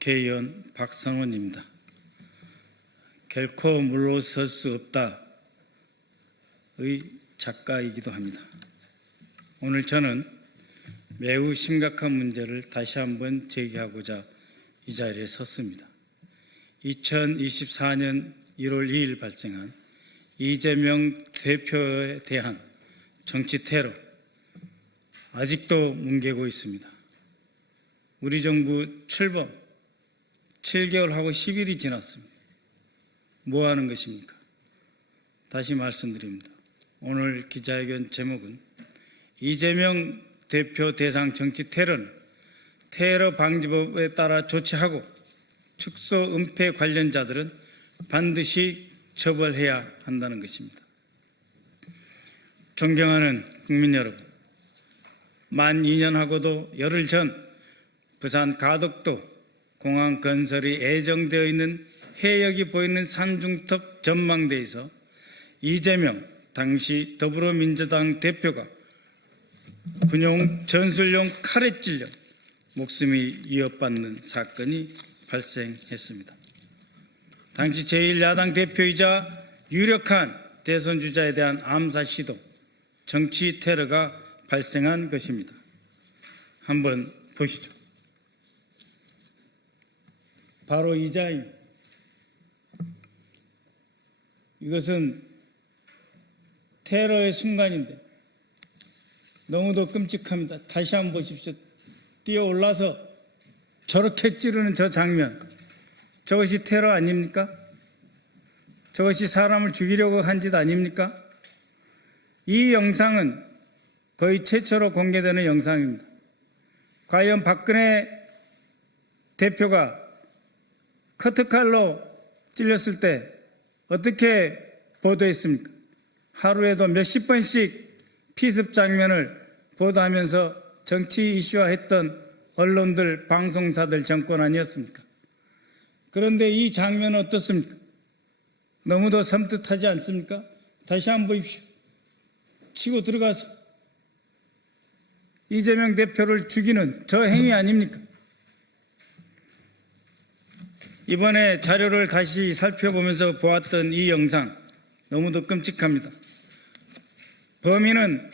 국회의원 박성원입니다. 결코 물러설 수 없다의 작가이기도 합니다. 오늘 저는 매우 심각한 문제를 다시 한번 제기하고자 이 자리에 섰습니다. 2024년 1월 2일 발생한 이재명 대표에 대한 정치 테러 아직도 뭉개고 있습니다. 우리 정부 출범 7개월하고 10일이 지났습니다. 뭐 하는 것입니까? 다시 말씀드립니다. 오늘 기자회견 제목은 이재명 대표 대상 정치 테러는 테러 방지법에 따라 조치하고 축소 은폐 관련자들은 반드시 처벌해야 한다는 것입니다. 존경하는 국민 여러분, 만 2년하고도 열흘 전 부산 가덕도 공항 건설이 예정되어 있는 해역이 보이는 산중턱 전망대에서 이재명 당시 더불어민주당 대표가 군용 전술용 칼에 찔려 목숨이 위협받는 사건이 발생했습니다. 당시 제1야당 대표이자 유력한 대선 주자에 대한 암살 시도, 정치 테러가 발생한 것입니다. 한번 보시죠. 바로 이 자입니다. 이것은 테러의 순간인데 너무도 끔찍합니다. 다시 한번 보십시오. 뛰어올라서 저렇게 찌르는 저 장면, 저것이 테러 아닙니까? 저것이 사람을 죽이려고 한 짓 아닙니까? 이 영상은 거의 최초로 공개되는 영상입니다. 과연 박근혜 대표가 커트칼로 찔렸을 때 어떻게 보도했습니까? 하루에도 몇십 번씩 피습 장면을 보도하면서 정치 이슈화했던 언론들, 방송사들 정권 아니었습니까? 그런데 이 장면은 어떻습니까? 너무도 섬뜩하지 않습니까? 다시 한번 보십시오. 치고 들어가서 이재명 대표를 죽이는 저 행위 아닙니까? 이번에 자료를 다시 살펴보면서 보았던 이 영상 너무도 끔찍합니다. 범인은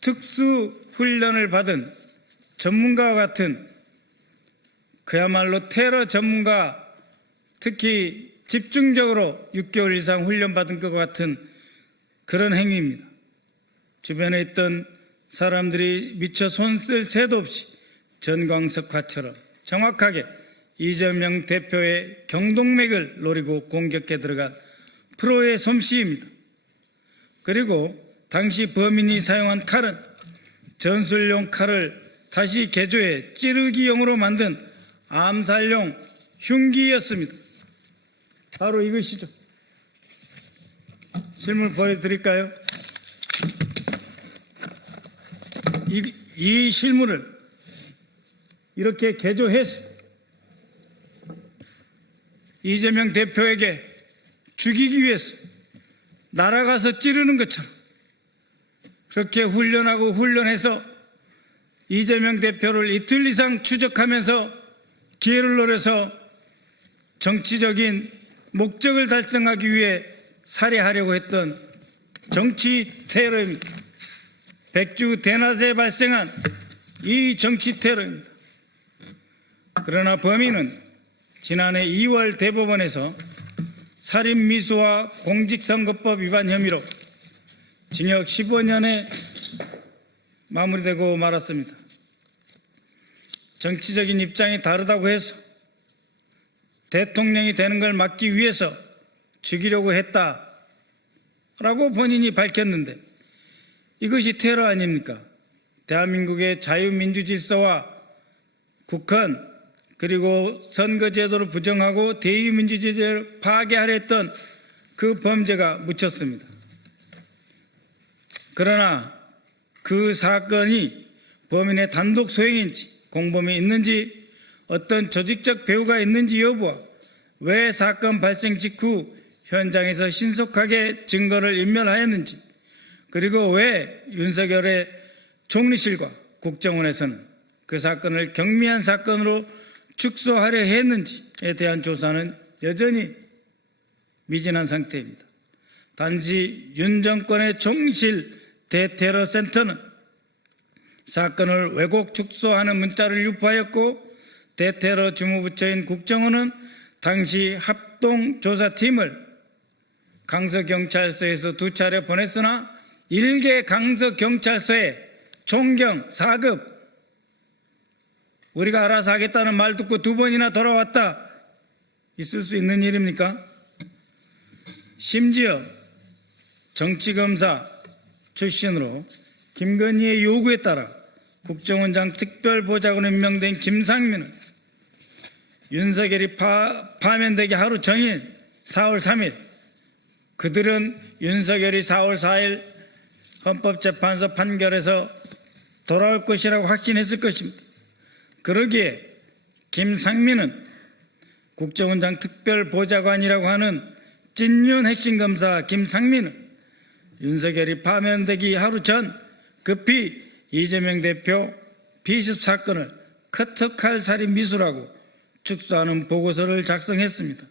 특수훈련을 받은 전문가와 같은, 그야말로 테러 전문가, 특히 집중적으로 6개월 이상 훈련받은 것 같은 그런 행위입니다. 주변에 있던 사람들이 미처 손 쓸 새도 없이 전광석화처럼 정확하게 이재명 대표의 경동맥을 노리고 공격해 들어간 프로의 솜씨입니다. 그리고 당시 범인이 사용한 칼은 전술용 칼을 다시 개조해 찌르기용으로 만든 암살용 흉기였습니다. 바로 이것이죠. 실물 보여드릴까요? 이 실물을 이렇게 개조해서 이재명 대표에게 죽이기 위해서 날아가서 찌르는 것처럼 그렇게 훈련해서 이재명 대표를 이틀 이상 추적하면서 기회를 노려서 정치적인 목적을 달성하기 위해 살해하려고 했던 정치 테러입니다. 백주 대낮에 발생한 이 정치 테러입니다. 그러나 범인은 지난해 2월 대법원에서 살인미수와 공직선거법 위반 혐의로 징역 15년에 마무리되고 말았습니다. 정치적인 입장이 다르다고 해서 대통령이 되는 걸 막기 위해서 죽이려고 했다라고 본인이 밝혔는데 이것이 테러 아닙니까? 대한민국의 자유민주질서와 국헌, 그리고 선거제도를 부정하고 대의민주제를 파괴하려 했던 그 범죄가 묻혔습니다. 그러나 그 사건이 범인의 단독 소행인지, 공범이 있는지, 어떤 조직적 배후가 있는지 여부와 왜 사건 발생 직후 현장에서 신속하게 증거를 인멸하였는지, 그리고 왜 윤석열의 총리실과 국정원에서는 그 사건을 경미한 사건으로 축소하려 했는지에 대한 조사는 여전히 미진한 상태입니다. 단지 윤 정권의 총실 대테러 센터는 사건을 왜곡 축소하는 문자를 유포하였고, 대테러 주무부처인 국정원은 당시 합동조사팀을 강서경찰서에서 2차례 보냈으나 일개 강서경찰서에 총경 4급 우리가 알아서 하겠다는 말 듣고 2번이나 돌아왔다. 있을 수 있는 일입니까? 심지어 정치검사 출신으로 김건희의 요구에 따라 국정원장 특별보좌관으로 임명된 김상민은 윤석열이 파면되기 하루 전인 4월 3일 그들은 윤석열이 4월 4일 헌법재판소 판결에서 돌아올 것이라고 확신했을 것입니다. 그러기에 김상민은 국정원장 특별보좌관이라고 하는 찐윤 핵심검사 김상민은 윤석열이 파면되기 하루 전 급히 이재명 대표 비습 사건을 커터칼 살인 미수라고 축소하는 보고서를 작성했습니다.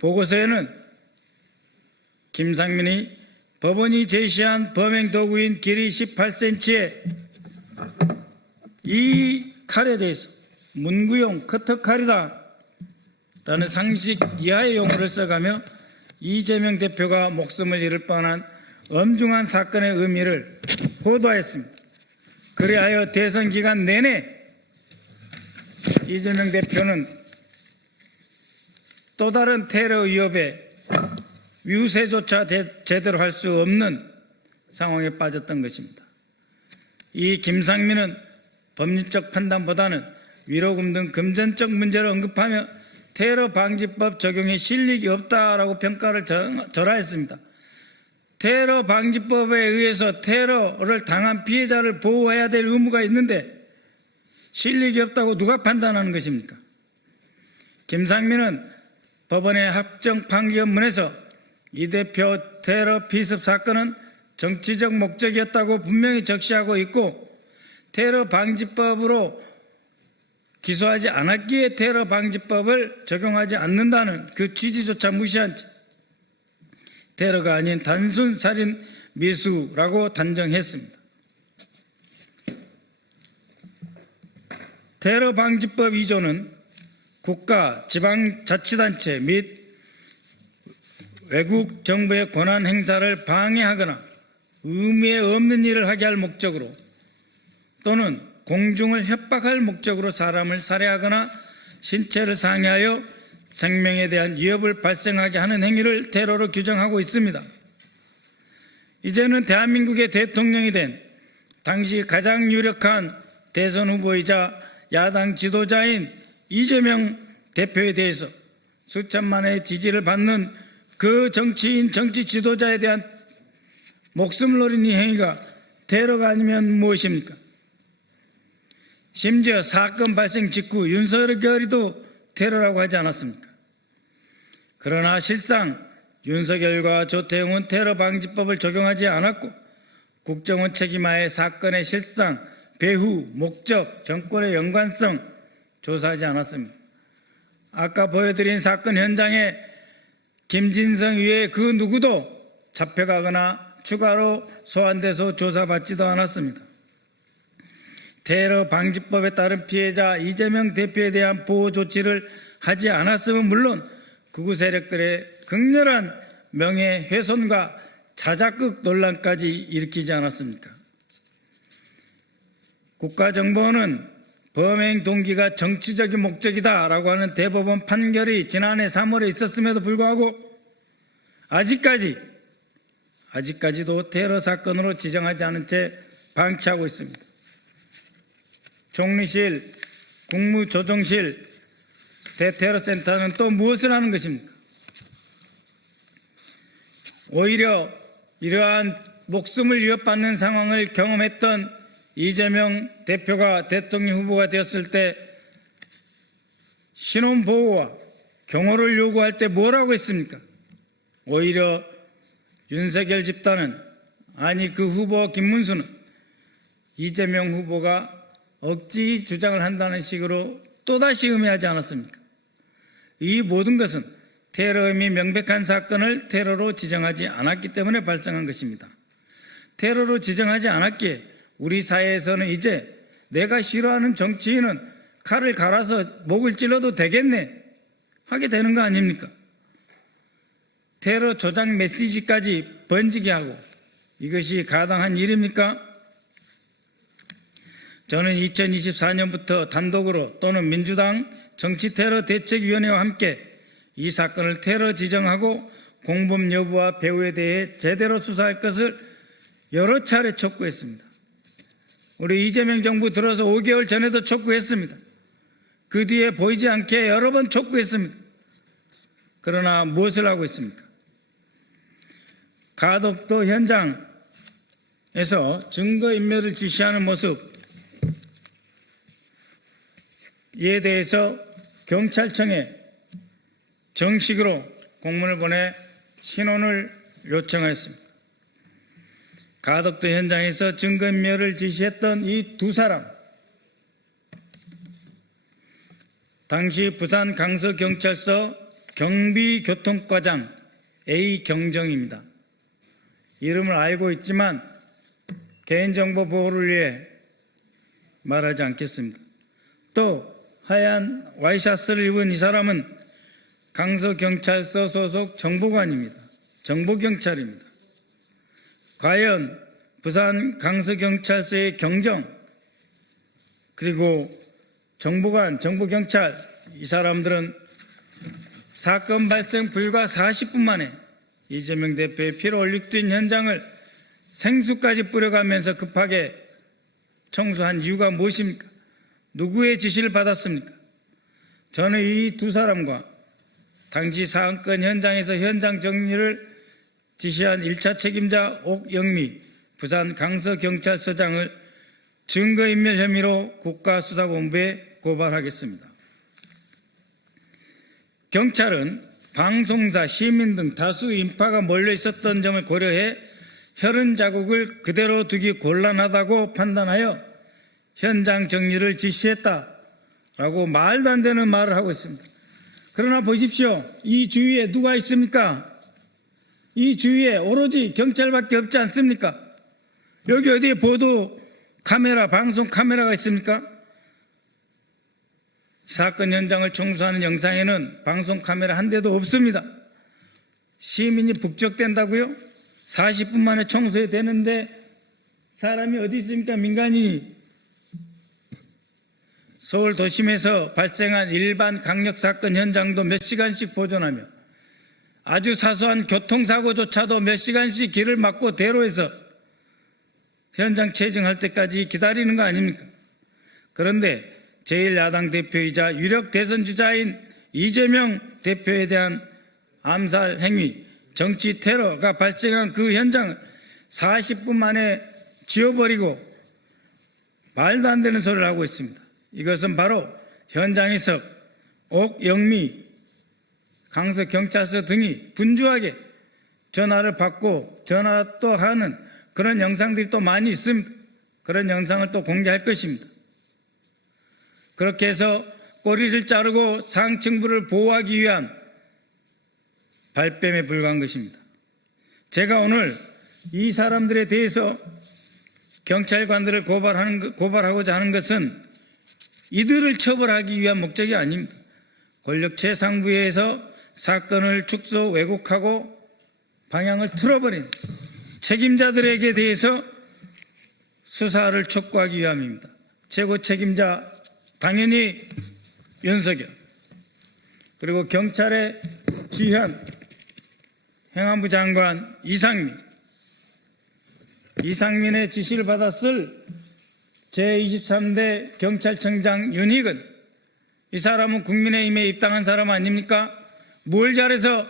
보고서에는 김상민이 법원이 제시한 범행 도구인 길이 18cm의 이 칼에 대해서 문구용 커터칼이다 라는 상식 이하의 용어를 써가며 이재명 대표가 목숨을 잃을 뻔한 엄중한 사건의 의미를 호도하였습니다. 그리하여 대선 기간 내내 이재명 대표는 또 다른 테러 위협에 유세조차 제대로 할 수 없는 상황에 빠졌던 것입니다. 이 김상민은 법률적 판단보다는 위로금 등 금전적 문제를 언급하며 테러 방지법 적용에 실익이 없다라고 평가를 절하했습니다. 테러 방지법에 의해서 테러를 당한 피해자를 보호해야 될 의무가 있는데 실익이 없다고 누가 판단하는 것입니까? 김상민은 법원의 합정 판결문에서 이 대표 테러 피습 사건은 정치적 목적이었다고 분명히 적시하고 있고, 테러 방지법으로 기소하지 않았기에 테러 방지법을 적용하지 않는다는 그 취지조차 무시한 채 테러가 아닌 단순 살인 미수라고 단정했습니다. 테러 방지법 2조는 국가, 지방자치단체 및 외국 정부의 권한 행사를 방해하거나 의미 없는 일을 하게 할 목적으로 또는 공중을 협박할 목적으로 사람을 살해하거나 신체를 상해하여 생명에 대한 위협을 발생하게 하는 행위를 테러로 규정하고 있습니다. 이제는 대한민국의 대통령이 된 당시 가장 유력한 대선 후보이자 야당 지도자인 이재명 대표에 대해서 수천만의 지지를 받는 그 정치인, 정치 지도자에 대한 목숨을 노린 이 행위가 테러가 아니면 무엇입니까? 심지어 사건 발생 직후 윤석열이도 테러라고 하지 않았습니까? 그러나 실상 윤석열과 조태용은 테러 방지법을 적용하지 않았고 국정원 책임하에 사건의 실상, 배후, 목적, 정권의 연관성 조사하지 않았습니다. 아까 보여드린 사건 현장에 김진성 외에 그 누구도 잡혀가거나 추가로 소환돼서 조사받지도 않았습니다. 테러 방지법에 따른 피해자 이재명 대표에 대한 보호 조치를 하지 않았으면 물론 극우 세력들의 극렬한 명예훼손과 자작극 논란까지 일으키지 않았습니까? 국가정보원은 범행 동기가 정치적인 목적이다라고 하는 대법원 판결이 지난해 3월에 있었음에도 불구하고 아직까지도 테러 사건으로 지정하지 않은 채 방치하고 있습니다. 총리실, 국무조정실, 대테러센터는 또 무엇을 하는 것입니까? 오히려 이러한 목숨을 위협받는 상황을 경험했던 이재명 대표가 대통령 후보가 되었을 때 신원보호와 경호를 요구할 때 뭐라고 했습니까? 오히려 윤석열 집단은, 아니 그 후보 김문수는 이재명 후보가 억지 주장을 한다는 식으로 또다시 음해하지 않았습니까? 이 모든 것은 테러 혐의 명백한 사건을 테러로 지정하지 않았기 때문에 발생한 것입니다. 테러로 지정하지 않았기에 우리 사회에서는 이제 내가 싫어하는 정치인은 칼을 갈아서 목을 찔러도 되겠네 하게 되는 거 아닙니까? 테러 조작 메시지까지 번지게 하고 이것이 가당한 일입니까? 저는 2024년부터 단독으로 또는 민주당 정치테러대책위원회와 함께 이 사건을 테러 지정하고 공범 여부와 배후에 대해 제대로 수사할 것을 여러 차례 촉구했습니다. 우리 이재명 정부 들어서 5개월 전에도 촉구했습니다. 그 뒤에 보이지 않게 여러 번 촉구했습니다. 그러나 무엇을 하고 있습니까? 가덕도 현장에서 증거인멸을 지시하는 모습, 이에 대해서 경찰청에 정식으로 공문을 보내 신원을 요청하였습니다. 가덕도 현장에서 증거인멸을 지시했던 이 두 사람, 당시 부산 강서경찰서 경비교통과장 A경정입니다. 이름을 알고 있지만 개인정보 보호를 위해 말하지 않겠습니다. 또 하얀 와이셔츠를 입은 이 사람은 강서경찰서 소속 정보관입니다. 정보경찰입니다. 과연 부산 강서경찰서의 경정 그리고 정보관, 정보경찰 이 사람들은 사건 발생 불과 40분 만에 이재명 대표의 피로 얼룩된 현장을 생수까지 뿌려가면서 급하게 청소한 이유가 무엇입니까? 누구의 지시를 받았습니까? 저는 이 두 사람과 당시 사건 현장에서 현장 정리를 지시한 1차 책임자 옥영미 부산 강서경찰서장을 증거인멸 혐의로 국가수사본부에 고발하겠습니다. 경찰은 방송사, 시민 등 다수 인파가 몰려 있었던 점을 고려해 혈흔 자국을 그대로 두기 곤란하다고 판단하여 현장 정리를 지시했다라고 말도 안 되는 말을 하고 있습니다. 그러나 보십시오. 이 주위에 누가 있습니까? 이 주위에 오로지 경찰밖에 없지 않습니까? 여기 어디에 보도 카메라, 방송 카메라가 있습니까? 사건 현장을 청소하는 영상에는 방송 카메라 한 대도 없습니다. 시민이 북적댄다고요? 40분 만에 청소해야 되는데 사람이 어디 있습니까? 민간인이. 서울 도심에서 발생한 일반 강력사건 현장도 몇 시간씩 보존하며 아주 사소한 교통사고조차도 몇 시간씩 길을 막고 대로해서 현장 체증할 때까지 기다리는 거 아닙니까? 그런데 제1야당 대표이자 유력 대선주자인 이재명 대표에 대한 암살 행위, 정치 테러가 발생한 그 현장을 40분 만에 지워버리고 말도 안 되는 소리를 하고 있습니다. 이것은 바로 현장에서 옥영미 강서경찰서 등이 분주하게 전화를 받고 전화 또 하는 그런 영상들이 또 많이 있습니다. 그런 영상을 또 공개할 것입니다. 그렇게 해서 꼬리를 자르고 상층부를 보호하기 위한 발뺌에 불과한 것입니다. 제가 오늘 이 사람들에 대해서 경찰관들을 고발하고자 하는 것은 이들을 처벌하기 위한 목적이 아닙니다. 권력 최상부에서 사건을 축소 왜곡하고 방향을 틀어버린 책임자들에게 대해서 수사를 촉구하기 위함입니다. 최고 책임자 당연히 윤석열, 그리고 경찰의 주현, 행안부 장관 이상민의 지시를 받았을 제23대 경찰청장 윤희근, 이 사람은 국민의힘에 입당한 사람 아닙니까? 뭘 잘해서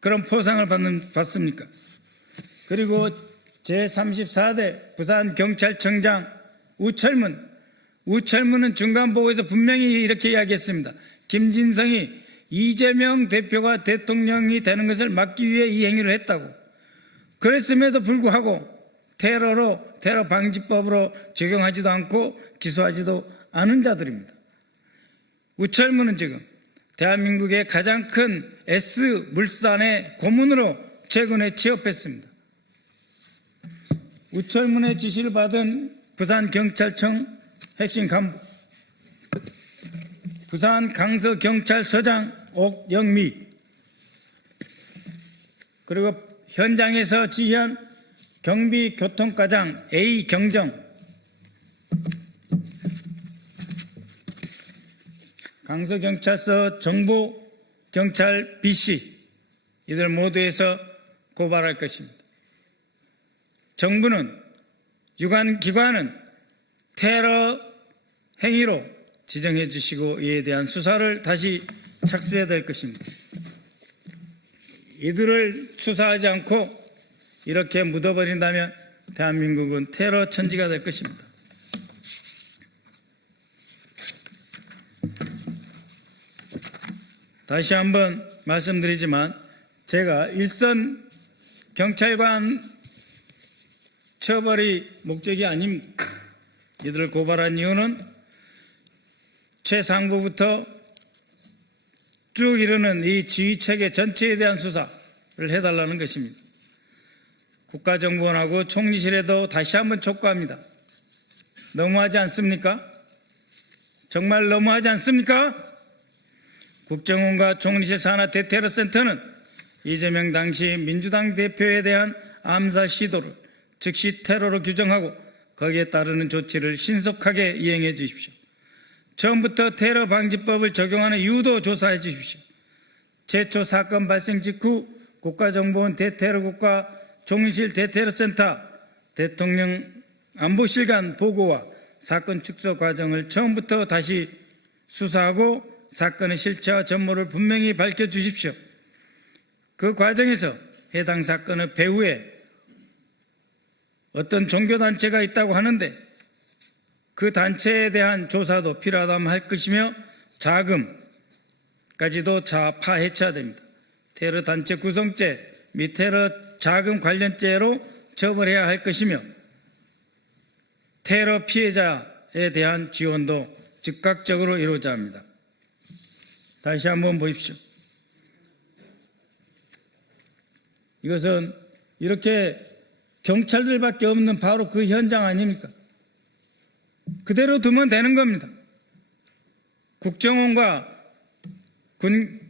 그런 포상을 받습니까? 그리고 제34대 부산경찰청장 우철문은 중간보고에서 분명히 이렇게 이야기했습니다. 김진성이 이재명 대표가 대통령이 되는 것을 막기 위해 이 행위를 했다고. 그랬음에도 불구하고 테러 방지법으로 적용하지도 않고 기소하지도 않은 자들입니다. 우철무는 지금 대한민국의 가장 큰 S물산의 고문으로 최근에 취업했습니다. 우철문의 지시를 받은 부산경찰청 핵심 간부, 부산 강서경찰서장 옥영미, 그리고 현장에서 지휘한 경비교통과장 A경정, 강서경찰서 정보경찰 B씨, 이들 모두에서 고발할 것입니다. 정부는, 유관기관은 테러 행위로 지정해 주시고 이에 대한 수사를 다시 착수해야 될 것입니다. 이들을 수사하지 않고 이렇게 묻어버린다면 대한민국은 테러 천지가 될 것입니다. 다시 한번 말씀드리지만 제가 일선 경찰관 처벌이 목적이 아닙니다. 이들을 고발한 이유는 최상부부터 쭉 이르는 이 지휘체계 전체에 대한 수사를 해달라는 것입니다. 국가정보원하고 총리실에도 다시 한번 촉구합니다. 너무하지 않습니까? 정말 너무하지 않습니까? 국정원과 총리실 산하 대테러센터는 이재명 당시 민주당 대표에 대한 암살 시도를 즉시 테러로 규정하고 거기에 따르는 조치를 신속하게 이행해 주십시오. 처음부터 테러 방지법을 적용하는 이유도 조사해 주십시오. 최초 사건 발생 직후 국가정보원 대테러국과 총리실 대테러센터 대통령 안보실 간 보고와 사건 축소 과정을 처음부터 다시 수사하고 사건의 실체와 전모를 분명히 밝혀주십시오. 그 과정에서 해당 사건의 배후에 어떤 종교단체가 있다고 하는데 그 단체에 대한 조사도 필요하다면 할 것이며 자금까지도 파헤쳐야 됩니다. 테러 단체 구성죄 및 테러 자금 관련죄로 처벌해야 할 것이며 테러 피해자에 대한 지원도 즉각적으로 이루어져야 합니다. 다시 한번 보십시오. 이것은 이렇게 경찰들밖에 없는 바로 그 현장 아닙니까? 그대로 두면 되는 겁니다. 국정원과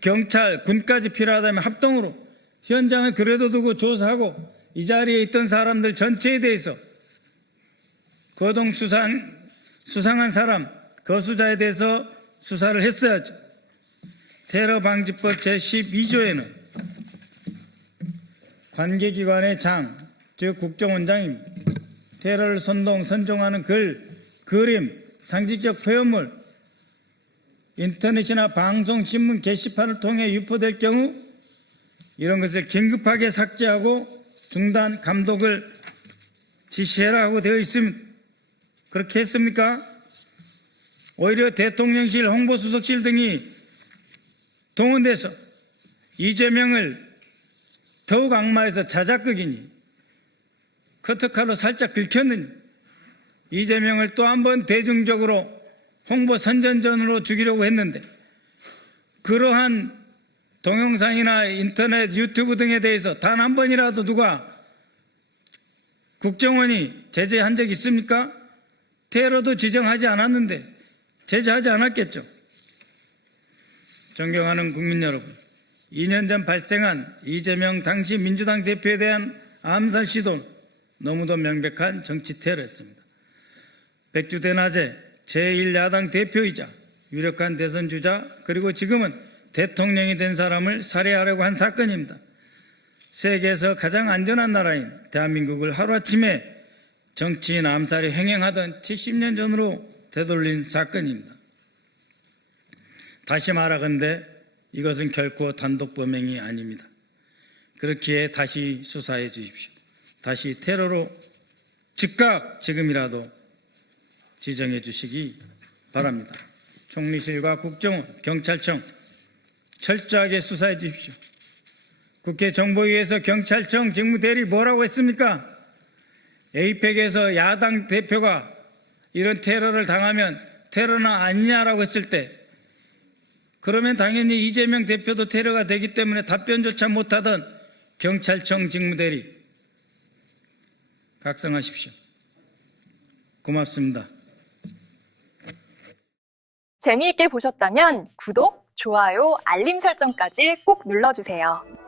경찰, 군까지 필요하다면 합동으로 현장을 그래도 두고 조사하고 이 자리에 있던 사람들 전체에 대해서 거동 수상한 사람, 거수자에 대해서 수사를 했어야죠. 테러방지법 제12조에는 관계기관의 장, 즉 국정원장입니다. 테러를 선동하는 글, 그림, 상징적 표현물, 인터넷이나 방송, 신문 게시판을 통해 유포될 경우 이런 것을 긴급하게 삭제하고 중단, 감독을 지시해라 고 되어 있습니다. 그렇게 했습니까? 오히려 대통령실, 홍보수석실 등이 동원돼서 이재명을 더욱 악마해서 자작극이니 커터칼로 살짝 긁혔느니 이재명을 또 한 번 대중적으로 홍보 선전전으로 죽이려고 했는데 그러한 동영상이나 인터넷, 유튜브 등에 대해서 단 한 번이라도 누가 국정원이 제재한 적 있습니까? 테러도 지정하지 않았는데 제재하지 않았겠죠. 존경하는 국민 여러분, 2년 전 발생한 이재명 당시 민주당 대표에 대한 암살 시도는 너무도 명백한 정치 테러였습니다. 백주 대낮에 제1야당 대표이자 유력한 대선 주자 그리고 지금은 대통령이 된 사람을 살해하려고 한 사건입니다. 세계에서 가장 안전한 나라인 대한민국을 하루아침에 정치인 암살이 횡행하던 70년 전으로 되돌린 사건입니다. 다시 말하건대 이것은 결코 단독 범행이 아닙니다. 그렇기에 다시 수사해 주십시오. 다시 테러로 즉각 지금이라도 지정해 주시기 바랍니다. 총리실과 국정원, 경찰청 철저하게 수사해 주십시오. 국회 정보위에서 경찰청 직무대리 뭐라고 했습니까? 에이펙에서 야당 대표가 이런 테러를 당하면 테러는 아니냐라고 했을 때 그러면 당연히 이재명 대표도 테러가 되기 때문에 답변조차 못하던 경찰청 직무대리 각성하십시오. 고맙습니다. 재미있게 보셨다면 구독, 좋아요, 알림 설정까지 꼭 눌러주세요.